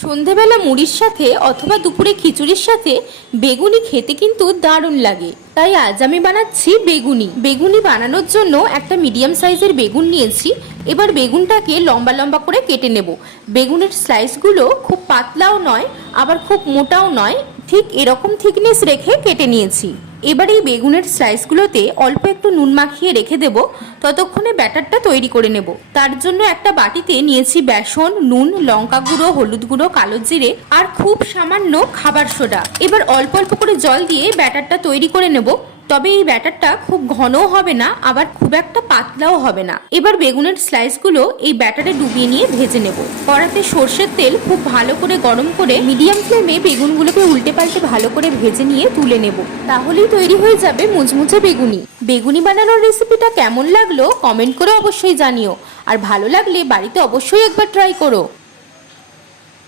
সন্ধেবেলা মুড়ির সাথে অথবা দুপুরে খিচুড়ির সাথে বেগুনি খেতে কিন্তু দারুণ লাগে। তাই আজ আমি বানাচ্ছি বেগুনি। বেগুনি বানানোর জন্য একটা মিডিয়াম সাইজের বেগুন নিয়েছি। এবার বেগুনটাকে লম্বা লম্বা করে কেটে নেব। বেগুনের স্লাইসগুলো খুব পাতলাও নয়, আবার খুব মোটাও নয়। ঠিক এরকম থিকনেস রেখে কেটে নিয়েছি। এবার এই বেগুনের স্লাইসগুলোতে অল্প একটু নুন মাখিয়ে রেখে দেব, ততক্ষণে ব্যাটারটা তৈরি করে নেব। তার জন্য একটা বাটিতে নিয়েছি বেসন, নুন, লঙ্কা গুঁড়ো, হলুদ গুঁড়ো, কালো জিরে আর খুব সামান্য খাবার সোডা। এবার অল্প অল্প করে জল দিয়ে ব্যাটারটা তৈরি করে নেব। তবে এই ব্যাটারটা খুব ঘনও হবে না, আবার খুব একটা পাতলাও হবে না। এবার বেগুনের স্লাইসগুলো এই ব্যাটারে ডুবিয়ে নিয়ে ভেজে নেব। কড়াতে সর্ষের তেল খুব ভালো করে গরম করে মিডিয়াম ফ্লেমে বেগুনগুলোকে উল্টে পাল্টে ভালো করে ভেজে নিয়ে তুলে নেব। তাহলেই তৈরি হয়ে যাবে মুচমুচে বেগুনি। বেগুনি বানানোর রেসিপিটা কেমন লাগল কমেন্ট করে অবশ্যই জানিও। আর ভালো লাগলে বাড়িতে অবশ্যই একবার ট্রাই করো।